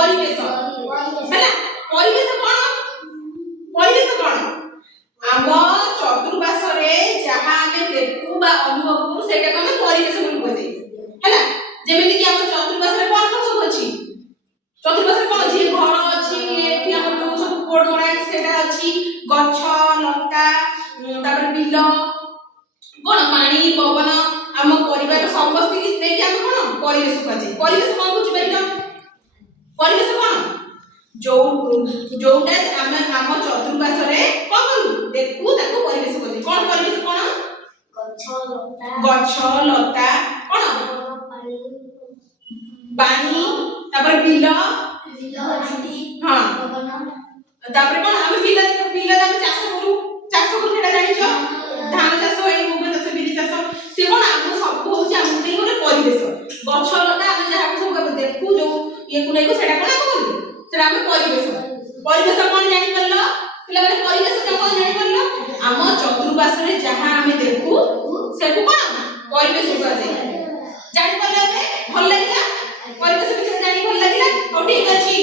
परिवेश हैला परिवेश कोन आम चतुर्पार्श्व रे जहा हमें देखू बा अनुभव करू सेटा को हम परिवेश बोली कहै हैला जेमिति कि हम चतुर्पार्श्व रे कोन सब अछि चतुर्पार्श्व कोन अछि घर अछि एठी हम सब बोर्ड मरा सेटा अछि गछ लता तापर बिल कोन पानी पवन आम परिवार समस्त की नै कि हम कोन परिवेश कहै परिवेश कोन बुझि पाइलो परिवेश कोन जोटा आम आम चतुर्पार्श्व रे कोन करू देखू ताको परिवेश कहै कोन परिवेश कोन गछ लता कोन पानी तापर बिल हां तापर कोन हम बिल हम चाष करू सेटा जानि छ धान चाष होई मुग चाष बिरि चाष से कोन हम सब होउछ हम नै कोन परिवेश गछ लता हम जहा सब देखू जो ये को नै को सेटा कोन करू सेटा हम परिवेश कोन जानि परलो पिला माने परिवेश कोन जानि परलो हम चतुर्पार्श्व रे जहा हम देखू से को कोन परिवेश कह जाय जानि परले भल लागिला परिवेश विषय जानि भल लागिला ओ ठीक अछि।